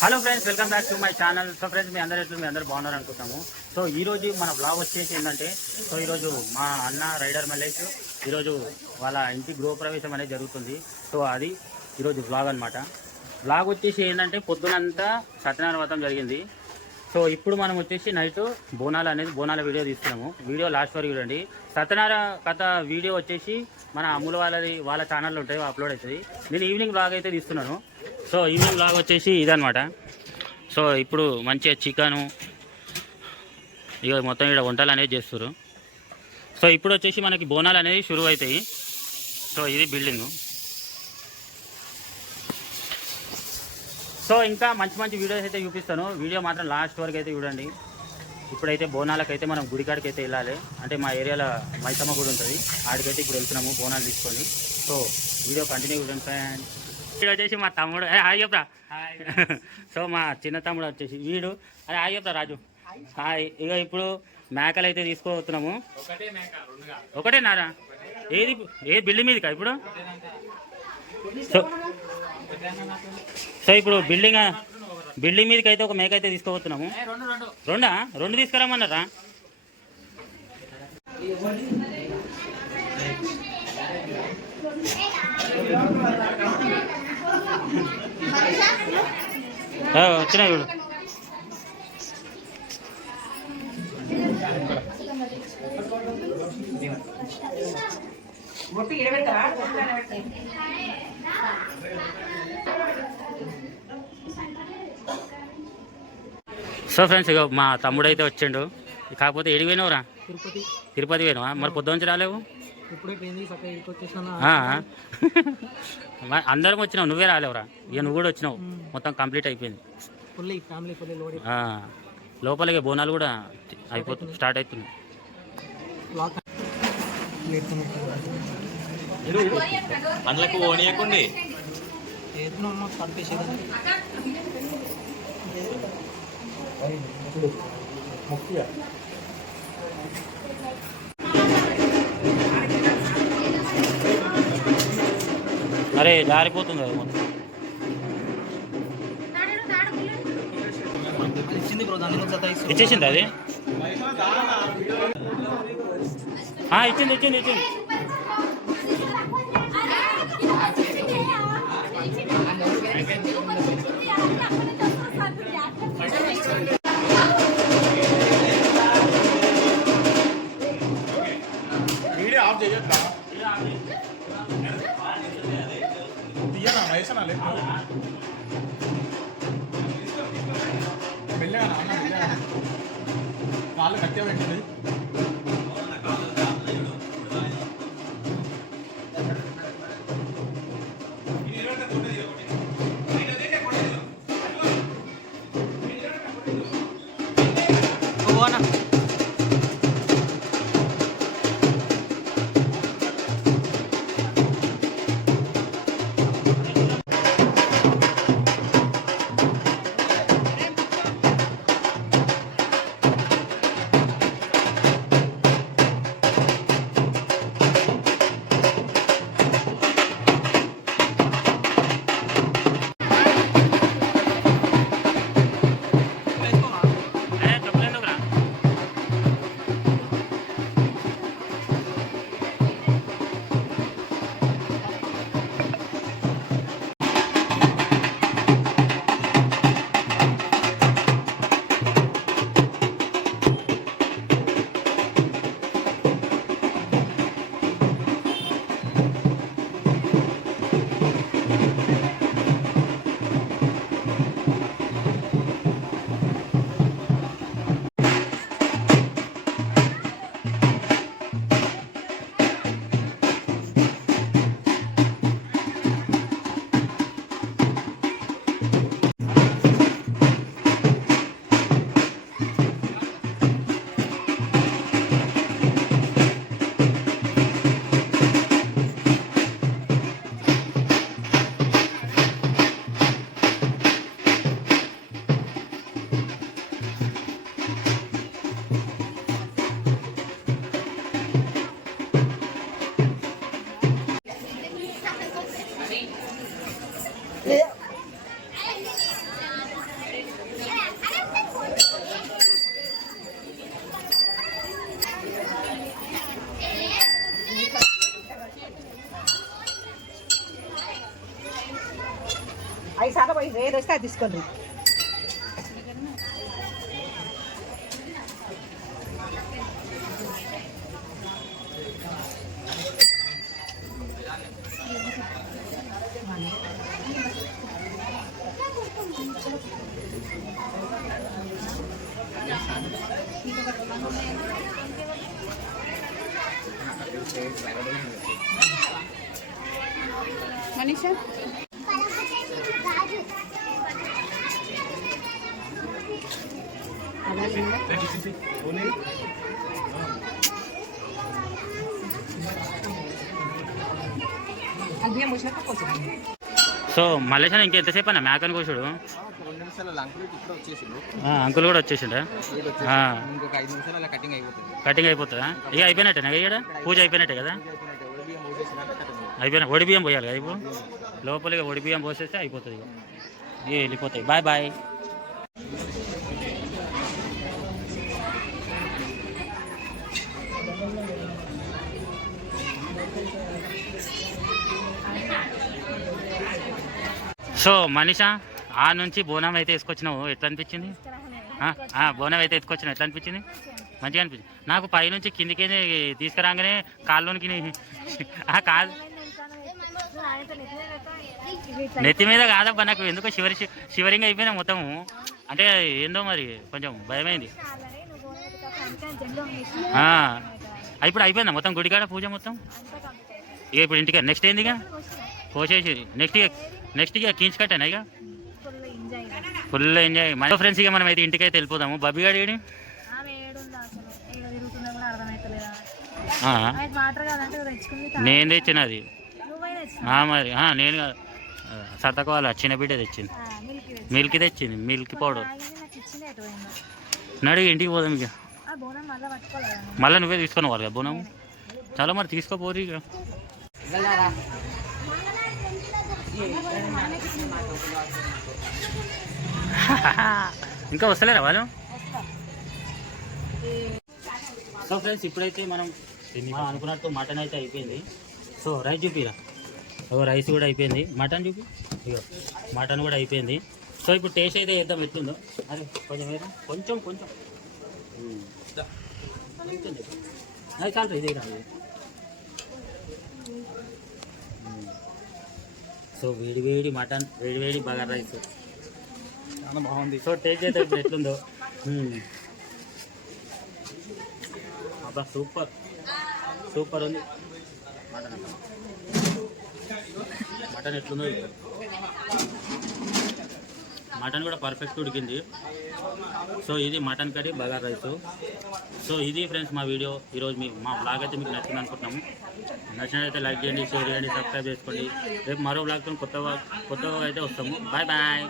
Hello friends welcome back to my channel so friends మీ అందరూ ఎట్లు మీ అందరూ బాగున్నారు అనుకుంటాము. సో ఈ రోజు మన బ్లాగ్ వచ్చేసి ఏంటంటే సో ఈరోజు మా అన్న రైడర్ మల్లేష్ ఈరోజు వాళ్ళ ఇంటి గృహప్రవేశం అనేది జరుగుతుంది. సో అది ఈరోజు బ్లాగ్ అన్నమాట. బ్లాగ్ వచ్చేసి ఏంటంటే పొద్దునంతా సత్యనారాయణ వ్రతం జరిగింది. సో ఇప్పుడు మనం వచ్చేసి నైట్ బోనాలు అనేది బోనాల వీడియో తీస్తున్నాము. వీడియో లాస్ట్ వరకు చూడండి. సత్యనారాయణ కథ వీడియో వచ్చేసి మన అమ్ముల వాళ్ళది వాళ్ళ ఛానల్లో ఉంటాయి అప్లోడ్ అవుతుంది. నేను ఈవినింగ్ బ్లాగ్ అయితే తీస్తున్నాను. సో ఈవినింగ్ లాగా వచ్చేసి ఇదనమాట సో ఇప్పుడు మంచిగా చికెను ఇక మొత్తం ఇక్కడ వంటలు అనేది చేస్తారు సో ఇప్పుడు వచ్చేసి మనకి బోనాలు అనేది షురువు అవుతాయి సో ఇది బిల్డింగ్ సో ఇంకా మంచి మంచి వీడియోస్ అయితే చూపిస్తాను. వీడియో మాత్రం లాస్ట్ వరకు అయితే చూడండి. ఇప్పుడైతే బోనాలకైతే మనం గుడికాడికి అయితే వెళ్ళాలి. అంటే మా ఏరియాలో మైసమ్మ గుడి ఉంటుంది. ఆడికైతే ఇప్పుడు వెళ్తున్నాము బోనాలు తీసుకొని. సో వీడియో కంటిన్యూ చూడండి ఫ్రెండ్స్ వీడు వచ్చేసి మా తమ్ముడు. హాయ్ చెప్పరా. సో మా చిన్న తమ్ముడు వచ్చేసి వీడు. అదే హాయ్ చెప్పరా రాజు. హాయ్. ఇక ఇప్పుడు మేకలు అయితే తీసుకోబోతున్నాము ఒకటే నారా? ఏది ఏ బిల్డింగ్ మీదకా ఇప్పుడు? సో సో ఇప్పుడు బిల్డింగ్ బిల్డింగ్ మీదకి అయితే ఒక మేక అయితే తీసుకోబోతున్నాము రెండా రెండు. తీసుకురామన్నారా ఆ, వచ్చినాయి చూడు. సో ఫ్రెండ్స్ ఇక మా తమ్ముడు అయితే వచ్చిండు. కాకపోతే ఏడికి పోయినావురా? తిరుపతి. తిరుపతి పోయినావా? మరి పొద్దుంచి రాలేవు? అందరం వచ్చినావు నువ్వే రాలేవురా. ఇక నువ్వు కూడా వచ్చినావు. మొత్తం కంప్లీట్ అయిపోయింది. Full family full load. ఆ. లోపలికి బోనాలు కూడా అయిపోతుంది స్టార్ట్ అవుతుంది లాక్ అందులోకి ఓనియకుండి ఏదో అరే జారిపోతుంది అది మొత్తం. ఇచ్చేసింది అది? ఇచ్చింది ఇచ్చింది ఇచ్చింది. తీయనా వేసనా లేదు మెల్లగా నాన్న మెల్లగా కాళ్ళు గట్టిగా పెట్టింది పోనా ఏది వస్తే అది తీసుకోండి మనీషా అది పోసినాక కొంచెం సో మలేషియా ఇంకెంతసేపు అన్న మేకన్ కోసుడు అంకుల్ కూడా వచ్చేసిండా? కటింగ్ అయిపోతుందా? ఇక అయిపోయినట్టేనా ఇక్కడ పూజ అయిపోయినట్టే కదా? ఒడి బియ్యం అయిపోయిన ఒడి బియ్యం పోయాలి కదా ఇప్పుడు? లోపలికి ఒడి బియ్యం పోసేస్తే అయిపోతుంది ఇక. వెళ్ళిపోతాయి. Bye bye. సో మనీషా ఆ నుంచి బోనం అయితే వేసుకొచ్చినావు ఎట్లా అనిపించింది? బోనం అయితే ఎత్తుకొచ్చినావు ఎట్లా అనిపించింది? మంచిగా అనిపించింది. నాకు పై నుంచి కిందికి తీసుకురాగానే కాళ్ళలోనికి కాదు. నెత్తి మీద కాదబ్బా నాకు. ఎందుకో శివరి శివరింగ్ అయిపోయినా మొత్తము. అంటే ఏందో మరి కొంచెం భయమైంది. ఇప్పుడు అయిపోయిందా మొత్తం గుడికాడ పూజ మొత్తం? ఇక ఇప్పుడు ఇంటికి నెక్స్ట్ ఏంది ఇక కోసేసి నెక్స్ట్ ఇక నెక్స్ట్ ఇక కీంచి కట్టాను ఇక? ఫుల్ ఎంజాయ్ మన ఫ్రెండ్స్ ఇక మనం అయితే ఇంటికి అయితే వెళ్ళిపోదాము. బబ్బీ గాడి ఏడి? ఆ, వాటర్ కాదంటే తెచ్చుకుంది నేను నువ్వే ఆ, మరి ఆ, నేను కాదు. వాళ్ళ చిన్న బిడ్డ తెచ్చింది. మిల్క్ తెచ్చింది. మిల్క్ పౌడర్ నాకు ఇచ్చింది ఎటు పోయిందో. నడు ఇంటికి పోదాం ఇక. ఆ బోనం మళ్ళీ నువ్వే తీసుకొని పోవాలి కదా బోనం చాలా మరి తీసుకోపోరు ఇక. ఇంకా వస్తలేరా వాళ్ళు? సో ఫ్రెండ్స్ ఇప్పుడైతే మనం అనుకున్నట్టు మటన్ అయితే అయిపోయింది. సో రైస్ చూపిరా. ఓ రైస్ కూడా అయిపోయింది. మటన్ చూపి. ఇగో మటన్ కూడా అయిపోయింది. సో ఇప్పుడు టేస్ట్ అయితే వేద్దాం ఎట్లుందో. అరే కొంచెం వేరా కొంచెం కొంచెం. అది చాలు ఇది సో వేడి వేడి మటన్ వేడి వేడి బగారా రైస్ చాలా బాగుంది సో టేస్ట్ అయితే ఇప్పుడు ఎట్లుందో. అబ్బా సూపర్ సూపర్ ఉంది మటన్. మటన్ ఎట్లుందో. మటన్ కూడా పర్ఫెక్ట్ ఉడికింది సో ఇది mutton curry bagara rice. So ఇది ఫ్రెండ్స్ మా వీడియో. ఈరోజు మీ మా బ్లాగ్ అయితే మీకు నచ్చింది అనుకుంటున్నాము. నచ్చినట్లయితే లైక్ చేయండి షేర్ చేయండి సబ్స్క్రైబ్ చేసుకోండి. రేపు మరో బ్లాగ్తో కొత్త కొత్తగా అయితే వస్తాము. Bye bye.